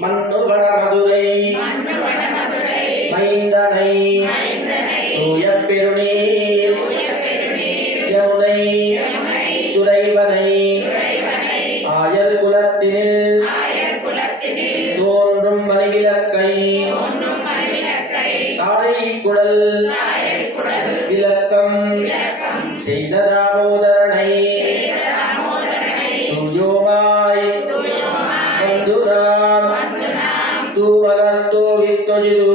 மன்னுவட மதுரை மைந்தனை தூய பெருநீர் யமுனை துறைவனை ஆயர் குலத்தினில் தோன்றும் மணிவிளக்கை தாழை குழல் விளக்கம் செய்த தாமோதரனை தூயோமாய் வந்து நாம் தூமலர் தோவித்தொழிலோ